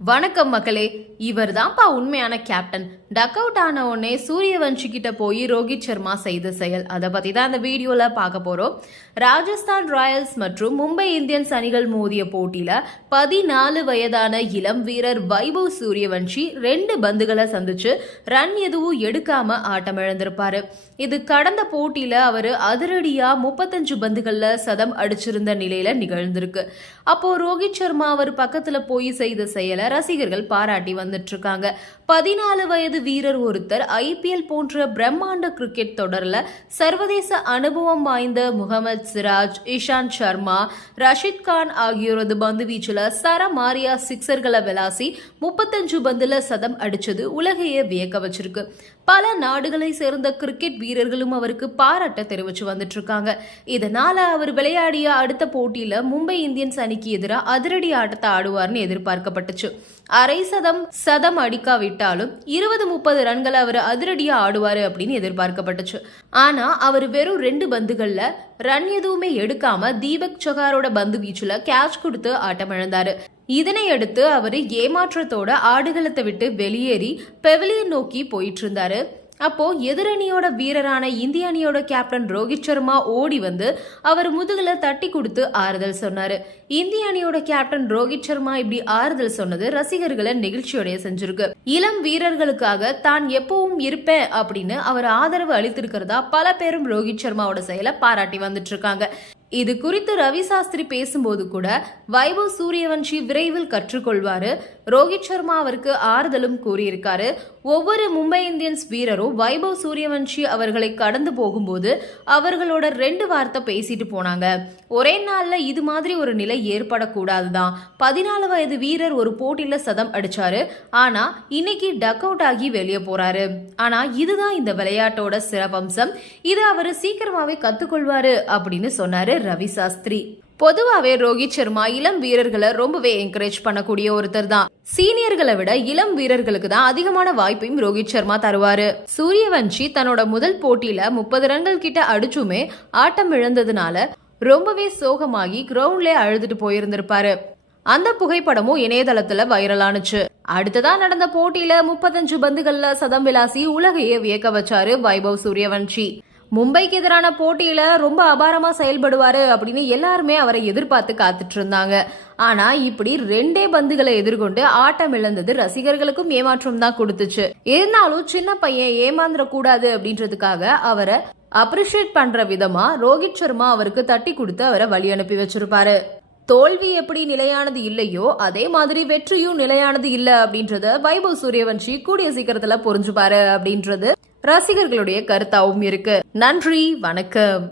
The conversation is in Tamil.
வணக்கம் மக்களே. இவர் தான்ப்பா உண்மையான கேப்டன். டக் அவுட் ஆன உடனே சூரியவன்ஷி கிட்ட போய் ரோஹித் சர்மா செய்த செயல், அதை பத்தி தான் இந்த வீடியோல பார்க்க போறோம். ராஜஸ்தான் ராயல்ஸ் மற்றும் மும்பை இந்தியன்ஸ் அணிகள் மோதிய போட்டியில 14 வயதான இளம் வீரர் வைபவ் சூரியவன்ஷி 2 பந்துகளை சந்திச்சு ரன் எதுவும் எடுக்காம ஆட்டம் இழந்திருப்பாரு. இது கடந்த போட்டியில அவர் அதிரடியா 35 பந்துகள்ல சதம் அடிச்சிருந்த நிலையில நிகழ்ந்திருக்கு. அப்போ ரோஹித் சர்மா அவர் பக்கத்துல போய் செய்த செயலை ரசிகர்கள் பாராட்டி வந்துட்டு இருக்காங்க. 14 வயது வீரர் ஒருத்தர் IPL போன்ற பிரம்மாண்ட கிரிக்கெட் தொடர்ல சர்வதேச அனுபவம் வாய்ந்த முகமது சிராஜ், இஷாந்த் சர்மா, ரஷித் கான் ஆகியோரது பந்து வீச்சுல சரமாரியா சிக்ஸர்களை விளாசி 35 பந்துல சதம் அடிச்சது உலகையே வியக்க வச்சிருக்கு. பல நாடுகளை சேர்ந்த கிரிக்கெட் வீரர்களும் அவருக்கு பாராட்ட தெரிவிச்சு வந்துட்டு இருக்காங்க. இதனால அவர் விளையாடிய அடுத்த போட்டியில மும்பை இந்தியன்ஸ் அணிக்கு எதிராக அதிரடி ஆட்டத்தை ஆடுவார்னு எதிர்பார்க்கப்பட்டுச்சு. அரை சதம் அடிக்காவிட்டாலும் 20-30 ரன்களை அவர் அதிரடியா ஆடுவாரு அப்படின்னு எதிர்பார்க்கப்பட்டுச்சு. ஆனா அவர் வெறும் 2 பந்துகள்ல ரன் எதுவுமே எடுக்காம தீபக் சகாரோட பந்து வீச்சுல கேட்ச் கொடுத்து ஆட்டம் இழந்தாரு. இதனையடுத்து அவரு ஏமாற்றத்தோட ஆடுகளத்தை விட்டு வெளியேறி பெவிலியன் நோக்கி போயிட்டு இருந்தாரு. அப்போ எதிரணியோட வீரரான இந்திய அணியோட கேப்டன் ரோஹித் சர்மா ஓடி வந்து அவர் முதுகுல தட்டி கொடுத்து ஆறுதல் சொன்னாரு. இந்திய அணியோட கேப்டன் ரோஹித் சர்மா இப்படி ஆறுதல் சொன்னது ரசிகர்களை நெகிழ்ச்சியோடைய செஞ்சிருக்கு. இளம் வீரர்களுக்காக தான் எப்பவும் இருப்பேன் அப்படின்னு அவர் ஆதரவு அளித்திருக்கிறதா பல பேரும் ரோஹித் சர்மாவோட செயலை பாராட்டி வந்துட்டு இருக்காங்க. இது குறித்து ரவி சாஸ்திரி பேசும்போது கூட வைபவ் சூரியவன்ஷி விரைவில் கற்றுக்கொள்வாரு, ரோஹித் சர்மா அவருக்கு ஆறுதலும் கூறியிருக்காரு. ஒவ்வொரு மும்பை இந்தியன்ஸ் வீரரும் வைபவ் சூரியவன்ஷி அவர்களை கடந்து போகும்போது அவர்களோட 2 வார்த்தை பேசிட்டு போனாங்க. ஒரே நாள்ல இது மாதிரி ஒரு நிலை ஏற்படக்கூடாதுதான். 14 வயது வீரர் ஒரு போட்டியில சதம் அடிச்சாரு, ஆனா இன்னைக்கு டக் அவுட் ஆகி வெளியே போறாரு. ஆனா இதுதான் இந்த விளையாட்டோட சிறப்பம்சம், இது அவரு சீக்கிரமாவே கத்துக்கொள்வாரு அப்படின்னு சொன்னாரு ரவி சாஸ்திரி. பொதுவாவே ரோஹித் சர்மா இளம் வீரர்களை ரொம்பவே என்கரேஜ் பண்ணக்கூடிய ஒருத்தர் தான். சீனியர்களை விட இளம் வீரர்களுக்கு தான் அதிகமான வாய்ப்பையும் ரோஹித் சர்மா தருவாரு. சூரியவன்ஷி தன்னோட முதல் போட்டியில 30 ரன்கள் கிட்ட அடிச்சுமே ஆட்டம் இழந்ததுனால ரொம்பவே சோகமாகி கிரவுண்ட்ல அழுதுட்டு போயிருந்திருப்பாரு. அந்த புகைப்படமும் இணையதளத்துல வைரலானுச்சு. அடுத்ததா நடந்த போட்டியில 35 பந்துகள்ல சதம் விளாசி உலகையே வியக்க வச்சாரு வைபவ் சூரியவன்ஷி. மும்பைக்கு எதிரான போட்டியில ரொம்ப அபாரமா செயல்படுவாரு அப்படின்னு எல்லாருமே அவரை எதிர்பார்த்து காத்துட்டு இருந்தாங்க. ஆனா இப்படி 2 பந்துகளை எதிர்கொண்டு ஆட்டம் இழந்தது ரசிகர்களுக்கும் ஏமாற்றம் தான் கொடுத்துச்சு. இருந்தாலும் சின்ன பையன் ஏமாந்துட கூடாது அப்படின்றதுக்காக அவரை அப்ரிஷியேட் பண்ற விதமா ரோஹித் சர்மா அவருக்கு தட்டி கொடுத்து அவரை வழி அனுப்பி வச்சிருப்பாரு. தோல்வி எப்படி நிலையானது இல்லையோ அதே மாதிரி வெற்றியும் நிலையானது இல்ல அப்படின்றத வைபவ் சூரியவன்ஷி கூடிய சீக்கிரத்துல புரிஞ்சுப்பாரு அப்படின்றது ரசிகர்களுடைய கருத்தாவும் இருக்கு. நன்றி, வணக்கம்.